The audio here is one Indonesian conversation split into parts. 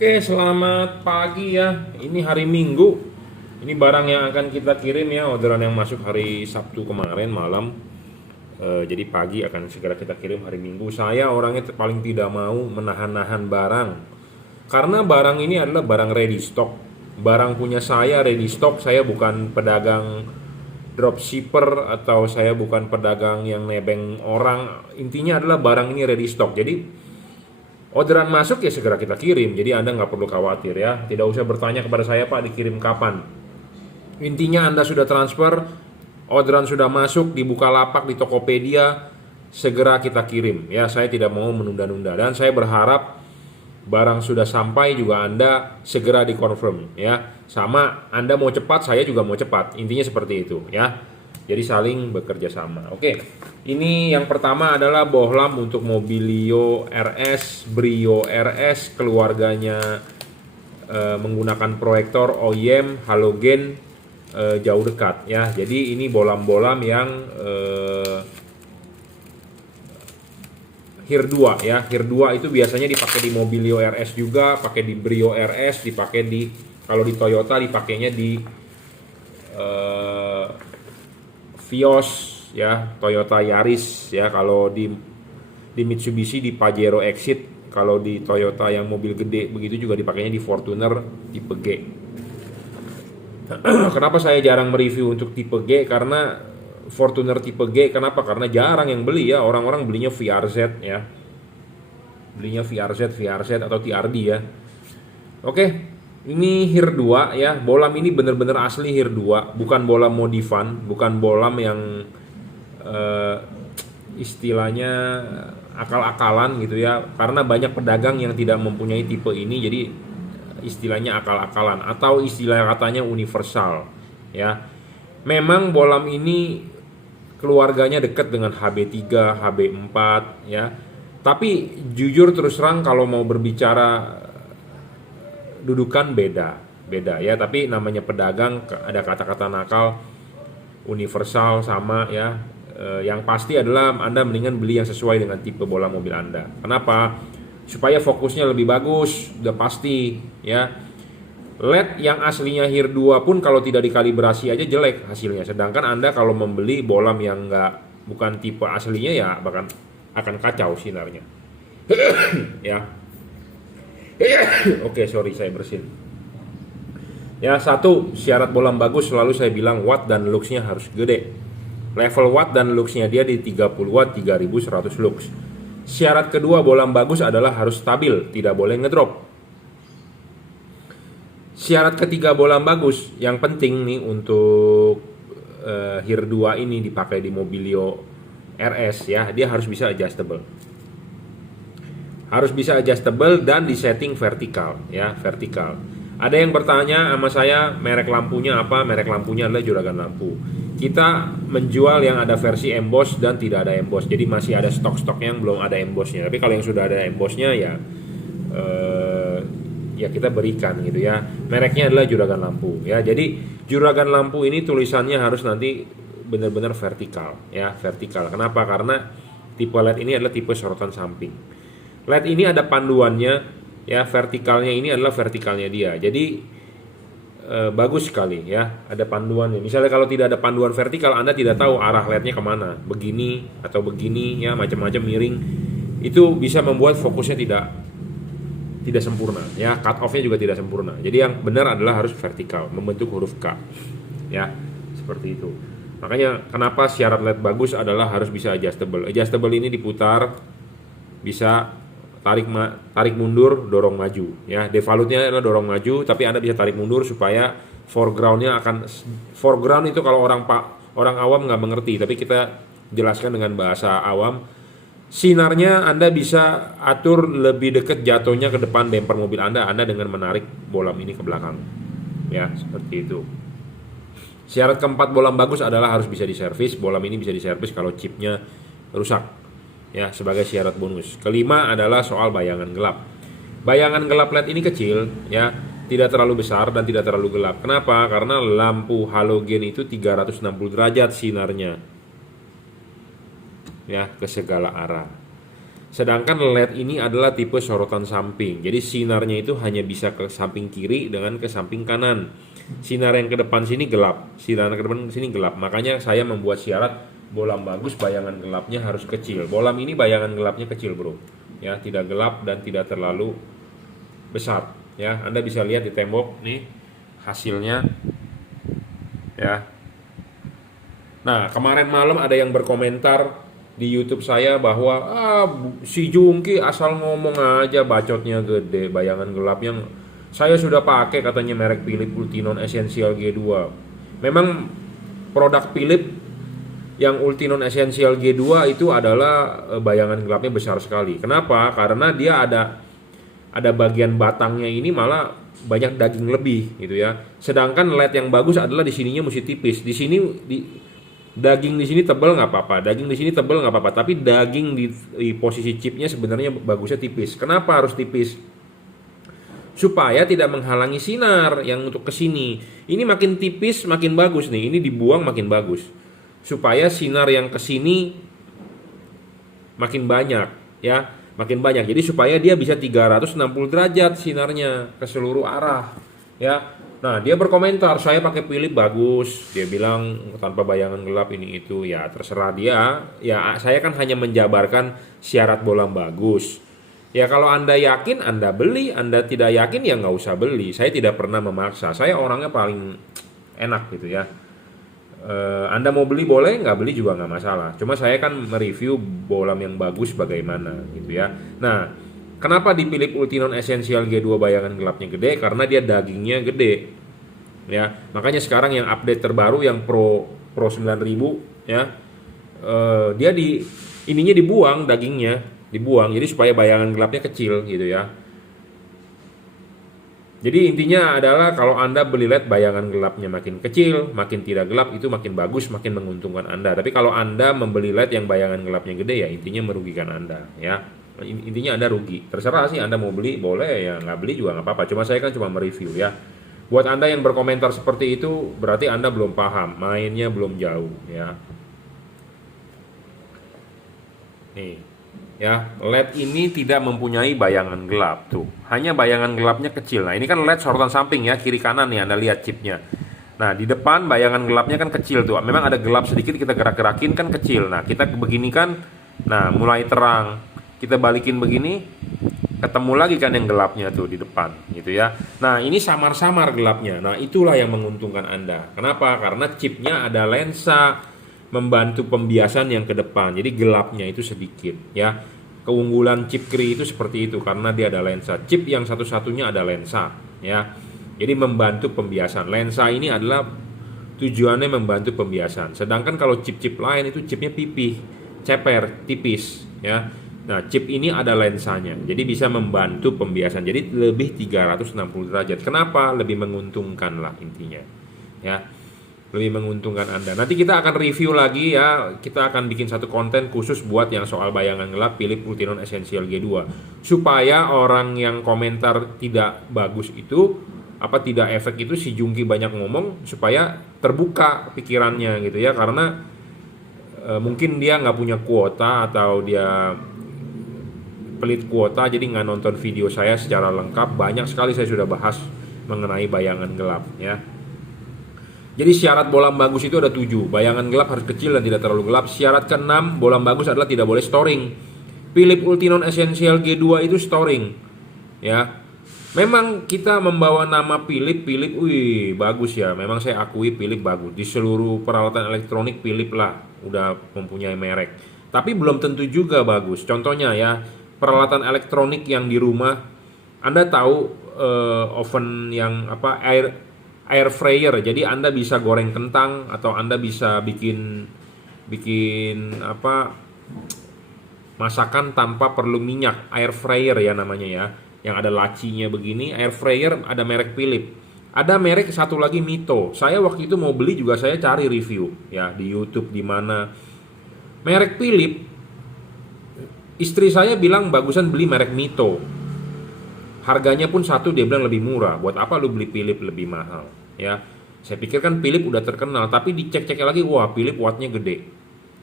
Oke, selamat pagi ya. Ini hari Minggu. Ini barang yang akan kita kirim ya, orderan yang masuk hari Sabtu kemarin malam. Jadi pagi akan segera kita kirim hari Minggu. Saya orangnya paling tidak mau menahan-nahan barang. Karena barang ini adalah barang ready stock. Barang punya saya ready stock. Saya bukan pedagang dropshipper atau saya bukan pedagang yang nebeng orang. Intinya adalah barang ini ready stock. Jadi orderan masuk ya segera kita kirim, jadi Anda nggak perlu khawatir ya. Tidak usah bertanya kepada saya, Pak, dikirim kapan. Intinya Anda sudah transfer, orderan sudah masuk di Bukalapak, di Tokopedia, segera kita kirim. Ya, saya tidak mau menunda-nunda dan saya berharap barang sudah sampai juga Anda segera dikonfirm ya. Sama Anda mau cepat, saya juga mau cepat. Intinya seperti itu ya. Jadi saling bekerja sama. Oke. Ini yang pertama adalah bohlam untuk Mobilio RS, Brio RS, keluarganya menggunakan proyektor OEM halogen jauh dekat ya. Jadi ini bohlam-bohlam yang HIR 2 ya. HIR 2 itu biasanya dipakai di Mobilio RS juga, pakai di Brio RS, dipakai di, kalau di Toyota dipakainya di Vios ya, Toyota Yaris ya, kalau di Mitsubishi di Pajero Exit, kalau di Toyota yang mobil gede begitu juga dipakainya di Fortuner tipe G. Kenapa saya jarang mereview untuk tipe G? Karena Fortuner tipe G, kenapa? Karena jarang yang beli ya, orang-orang belinya VRZ ya. Belinya VRZ atau TRD ya. Oke, ini HIR 2 ya. Bohlam ini bener-bener asli HIR 2, bukan bohlam modifan, bukan bohlam yang istilahnya akal-akalan gitu ya. Karena banyak pedagang yang tidak mempunyai tipe ini, jadi istilahnya akal-akalan atau istilah katanya universal ya. Memang bohlam ini keluarganya dekat dengan HB3, HB4 ya. Tapi jujur terus terang kalau mau berbicara dudukan beda ya. Tapi namanya pedagang ada kata-kata nakal, universal sama ya. Yang pasti adalah Anda mendingan beli yang sesuai dengan tipe bohlam mobil Anda. Kenapa? Supaya fokusnya lebih bagus, udah pasti ya. LED yang aslinya HIR 2 pun kalau tidak dikalibrasi aja jelek hasilnya. Sedangkan Anda kalau membeli bohlam yang bukan tipe aslinya ya bahkan akan kacau sinarnya. Ya. Oke, sorry saya bersin. Ya, satu, syarat bohlam bagus selalu saya bilang watt dan luxnya harus gede. Level watt dan luxnya dia di 30 watt, 3100 lux. Syarat kedua bohlam bagus adalah harus stabil, tidak boleh ngedrop. Syarat ketiga bohlam bagus, yang penting nih untuk HIR 2 ini dipakai di Mobilio RS ya, dia harus bisa adjustable. Harus bisa adjustable dan disetting vertikal ya, vertikal. Ada yang bertanya sama saya merek lampunya apa? Merek lampunya adalah Juragan Lampu. Kita menjual yang ada versi emboss dan tidak ada emboss. Jadi masih ada stok-stok yang belum ada embossnya. Tapi kalau yang sudah ada embossnya ya ya kita berikan gitu ya. Mereknya adalah Juragan Lampu ya. Jadi Juragan Lampu ini tulisannya harus nanti benar-benar vertikal ya, vertikal. Kenapa? Karena tipe LED ini adalah tipe sorotan samping. LED ini ada panduannya ya, vertikalnya ini adalah vertikalnya dia. Jadi bagus sekali ya, ada panduannya. Misalnya kalau tidak ada panduan vertikal, Anda tidak tahu arah LED-nya kemana, begini atau begini ya, macam-macam miring. Itu bisa membuat fokusnya tidak sempurna ya, cut off-nya juga tidak sempurna. Jadi yang benar adalah harus vertikal, membentuk huruf K ya, seperti itu. Makanya kenapa syarat LED bagus adalah harus bisa adjustable. Adjustable ini diputar, bisa tarik mundur, dorong maju ya. Devalute-nya adalah dorong maju, tapi Anda bisa tarik mundur supaya foreground-nya foreground itu kalau orang awam nggak mengerti, tapi kita jelaskan dengan bahasa awam. Sinarnya Anda bisa atur lebih dekat jatuhnya ke depan bumper mobil Anda dengan menarik bohlam ini ke belakang ya, seperti itu. Syarat keempat bohlam bagus adalah harus bisa diservis. Bohlam ini bisa diservis kalau chipnya rusak ya, sebagai syarat bonus. Kelima adalah soal bayangan gelap. Bayangan gelap LED ini kecil ya, tidak terlalu besar dan tidak terlalu gelap. Kenapa? Karena lampu halogen itu 360 derajat sinarnya ya, ke segala arah. Sedangkan LED ini adalah tipe sorotan samping. Jadi sinarnya itu hanya bisa ke samping kiri dengan ke samping kanan. Sinar yang ke depan sini gelap, sinar yang ke depan sini gelap. Makanya saya membuat syarat bolam bagus bayangan gelapnya harus kecil. Bolam ini bayangan gelapnya kecil, Bro. Ya, tidak gelap dan tidak terlalu besar. Ya, Anda bisa lihat di tembok nih hasilnya. Ya. Nah, kemarin malam ada yang berkomentar di YouTube saya bahwa si Jungki asal ngomong aja, bacotnya gede, bayangan gelapnya saya sudah pakai katanya merek Philips Ultinon Essential G2. Memang produk Philips yang Ultinon Essential G2 itu adalah bayangan gelapnya besar sekali. Kenapa? Karena dia ada bagian batangnya ini malah banyak daging lebih gitu ya. Sedangkan LED yang bagus adalah di sininya mesti tipis. Di sini daging di sini tebal nggak apa-apa, daging di sini tebal nggak apa-apa, tapi daging di posisi chipnya sebenarnya bagusnya tipis. Kenapa harus tipis? Supaya tidak menghalangi sinar yang untuk ke sini. Ini makin tipis makin bagus nih, ini dibuang makin bagus. Supaya sinar yang ke sini makin banyak ya, makin banyak. Jadi supaya dia bisa 360 derajat sinarnya ke seluruh arah ya. Nah, dia berkomentar, saya pakai Philips bagus. Dia bilang tanpa bayangan gelap ini itu. Ya, terserah dia. Ya, saya kan hanya menjabarkan syarat bolam bagus. Ya, kalau Anda yakin, Anda beli. Anda tidak yakin, ya nggak usah beli. Saya tidak pernah memaksa. Saya orangnya paling enak gitu ya. Anda mau beli boleh, nggak beli juga nggak masalah. Cuma saya kan mereview bolam yang bagus bagaimana gitu ya. Nah, kenapa di Philips Ultinon Essential G2 bayangan gelapnya gede? Karena dia dagingnya gede. Ya, makanya sekarang yang update terbaru yang Pro 9000 ya. Dia ininya dibuang, dagingnya dibuang jadi supaya bayangan gelapnya kecil gitu ya. Jadi intinya adalah kalau Anda beli LED bayangan gelapnya makin kecil, makin tidak gelap, itu makin bagus, makin menguntungkan Anda. Tapi kalau Anda membeli LED yang bayangan gelapnya gede, ya intinya merugikan Anda ya. Intinya Anda rugi. Terserah sih Anda mau beli, boleh ya, nggak beli juga nggak apa-apa. Cuma saya kan cuma mereview ya. Buat Anda yang berkomentar seperti itu, berarti Anda belum paham, mainnya belum jauh ya. Nih, ya, LED ini tidak mempunyai bayangan gelap tuh. Hanya bayangan gelapnya kecil. Nah, ini kan LED sorotan samping ya, kiri kanan nih Anda lihat chipnya. Nah, di depan bayangan gelapnya kan kecil tuh. Memang ada gelap sedikit, kita gerak-gerakin kan kecil. Nah, kita begini kan, nah mulai terang. Kita balikin begini, ketemu lagi kan yang gelapnya tuh di depan gitu ya. Nah, ini samar-samar gelapnya. Nah, itulah yang menguntungkan Anda. Kenapa? Karena chipnya ada lensa membantu pembiasan yang ke depan. Jadi gelapnya itu sedikit ya. Keunggulan chip Cree itu seperti itu karena dia ada lensa. Chip yang satu-satunya ada lensa ya. Jadi membantu pembiasan. Lensa ini adalah tujuannya membantu pembiasan. Sedangkan kalau chip-chip lain itu chipnya pipih, ceper, tipis ya. Nah, chip ini ada lensanya. Jadi bisa membantu pembiasan. Jadi lebih 360 derajat. Kenapa? Lebih menguntungkan lah intinya. Ya. Lebih menguntungkan Anda. Nanti kita akan review lagi ya. Kita akan bikin satu konten khusus buat yang soal bayangan gelap Philips Ultinon Essential G2. Supaya orang yang komentar tidak bagus itu, tidak efek itu, si Jungki banyak ngomong supaya terbuka pikirannya gitu ya. Karena mungkin dia nggak punya kuota atau dia pelit kuota jadi nggak nonton video saya secara lengkap. Banyak sekali saya sudah bahas mengenai bayangan gelap ya. Jadi syarat bolam bagus itu ada 7. Bayangan gelap harus kecil dan tidak terlalu gelap. Syarat ke-6 bolam bagus adalah tidak boleh storing. Philips Ultinon Essential G2 itu storing ya. Memang kita membawa nama Philips, wih bagus ya. Memang saya akui Philips bagus. Di seluruh peralatan elektronik Philips lah udah mempunyai merek. Tapi belum tentu juga bagus. Contohnya ya, peralatan elektronik yang di rumah, Anda tahu oven yang air fryer. Jadi Anda bisa goreng kentang atau Anda bisa bikin masakan tanpa perlu minyak. Air fryer ya namanya ya. Yang ada lacinya begini, air fryer ada merek Philips. Ada merek satu lagi Mito. Saya waktu itu mau beli juga saya cari review ya di YouTube di mana. Merek Philips, istri saya bilang bagusan beli merek Mito. Harganya pun satu dia bilang lebih murah. Buat apa lu beli Philips lebih mahal? Ya, saya pikir kan Philips udah terkenal, tapi dicek-cek lagi, wah Philips wattnya gede.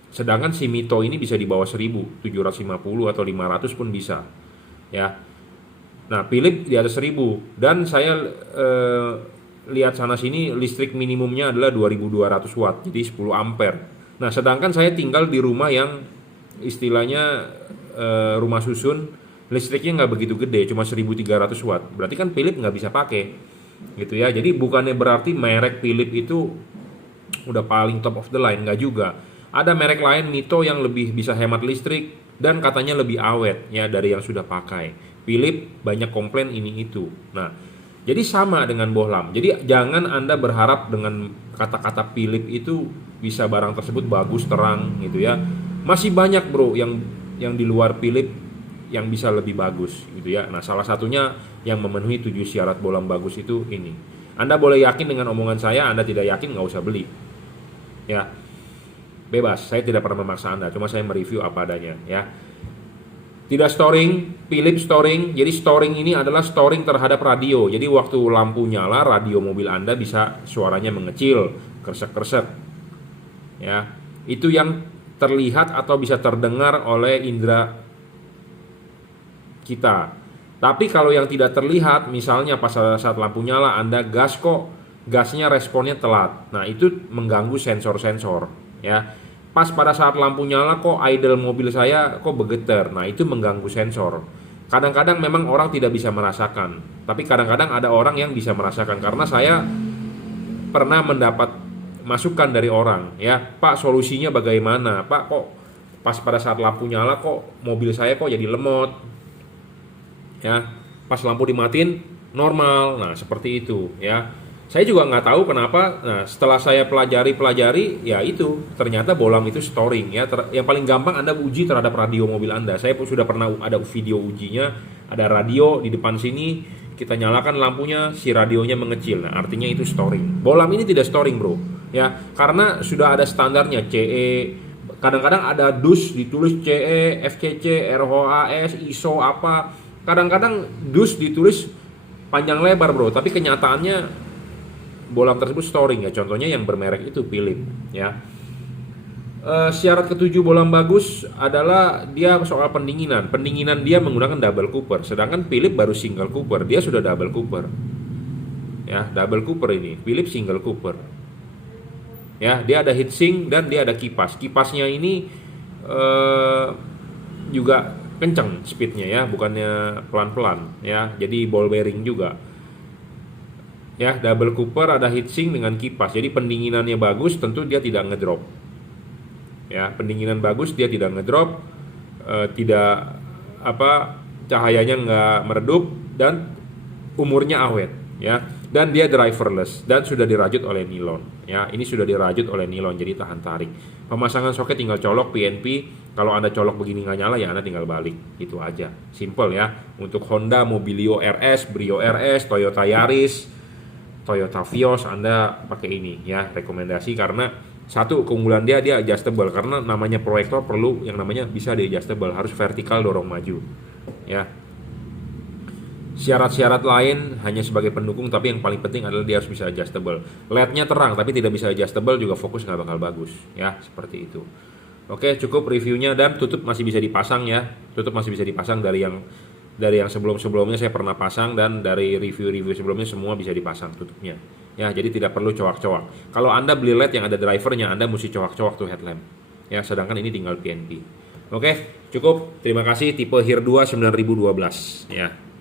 Sedangkan si Mito ini bisa di bawah 1000, 750 atau 500 pun bisa. Ya. Nah, Philips di atas 1000 dan saya lihat sana sini listrik minimumnya adalah 2200 watt, jadi 10 ampere. Nah, sedangkan saya tinggal di rumah yang istilahnya rumah susun, listriknya nggak begitu gede, cuma 1300 watt. Berarti kan Philips nggak bisa pakai, gitu ya. Jadi bukannya berarti merek Philips itu udah paling top of the line, nggak juga. Ada merek lain Mito yang lebih bisa hemat listrik dan katanya lebih awet ya dari yang sudah pakai. Philips banyak komplain ini itu. Nah, jadi sama dengan bohlam. Jadi jangan Anda berharap dengan kata-kata Philips itu bisa barang tersebut bagus, terang gitu ya. Masih banyak bro yang di luar Philips yang bisa lebih bagus gitu ya. Nah, salah satunya yang memenuhi 7 syarat bohlam bagus itu ini. Anda boleh yakin dengan omongan saya, Anda tidak yakin nggak usah beli. Ya. Bebas, saya tidak pernah memaksa Anda, cuma saya mereview apa adanya ya. Tidak storing, Philips storing. Jadi storing ini adalah storing terhadap radio. Jadi waktu lampu nyala, radio mobil Anda bisa suaranya mengecil, kresek-kresek. Ya. Itu yang terlihat atau bisa terdengar oleh indera kita. Tapi kalau yang tidak terlihat, misalnya pas saat lampu nyala Anda gas kok gasnya responnya telat. Nah, itu mengganggu sensor-sensor ya. Pas pada saat lampu nyala kok idle mobil saya kok bergetar. Nah, itu mengganggu sensor. Kadang-kadang memang orang tidak bisa merasakan, tapi kadang-kadang ada orang yang bisa merasakan karena saya pernah mendapat masukan dari orang ya, Pak solusinya bagaimana? Pak kok pas pada saat lampu nyala kok mobil saya kok jadi lemot ya, pas lampu dimatiin normal. Nah, seperti itu ya. Saya juga nggak tahu kenapa. Nah, setelah saya pelajari ya itu ternyata bohlam itu storing ya. Yang paling gampang Anda uji terhadap radio mobil Anda. Saya pun sudah pernah ada video ujinya. Ada radio di depan sini, kita nyalakan lampunya, si radionya mengecil. Nah, artinya itu storing. Bohlam ini tidak storing bro ya, karena sudah ada standarnya CE. Kadang-kadang ada DUS ditulis CE, FCC, ROHS, ISO apa. Kadang-kadang DUS ditulis panjang lebar bro, tapi kenyataannya bohlam tersebut storing ya. Contohnya yang bermerek itu Philips ya. Syarat ketujuh bohlam bagus adalah dia soal pendinginan. Pendinginan dia menggunakan double cooper, sedangkan Philips baru single cooper. Dia sudah double cooper ya, double cooper ini. Philips single cooper ya. Dia ada heatsink dan dia ada kipas. Kipasnya ini juga kencang speednya ya, bukannya pelan-pelan ya. Jadi ball bearing juga ya. Double cooper, ada heatsink dengan kipas. Jadi pendinginannya bagus, tentu dia tidak ngedrop ya. Pendinginan bagus, dia tidak ngedrop, tidak cahayanya nggak meredup dan umurnya awet ya. Dan dia driverless dan sudah dirajut oleh nilon ya. Ini sudah dirajut oleh nilon, jadi tahan tarik. Pemasangan soket tinggal colok PNP. Kalau Anda colok begini nggak nyala ya Anda tinggal balik, itu aja, simple ya. Untuk Honda Mobilio RS, Brio RS, Toyota Yaris, Toyota Vios Anda pakai ini ya, rekomendasi. Karena satu keunggulan dia adjustable, karena namanya proyektor perlu yang namanya bisa di adjustable, harus vertikal dorong maju ya. Syarat-syarat lain hanya sebagai pendukung, tapi yang paling penting adalah dia harus bisa adjustable. LED-nya terang tapi tidak bisa adjustable juga fokus nggak bakal bagus ya, seperti itu. Oke, cukup reviewnya. Dan tutup masih bisa dipasang ya, tutup masih bisa dipasang dari yang sebelum-sebelumnya saya pernah pasang, dan dari review-review sebelumnya semua bisa dipasang tutupnya ya. Jadi tidak perlu coak-coak. Kalau Anda beli LED yang ada drivernya, Anda mesti coak-coak tuh headlamp ya, sedangkan ini tinggal PNP. Oke, cukup. Terima kasih. Tipe HIR 2 9012 ya.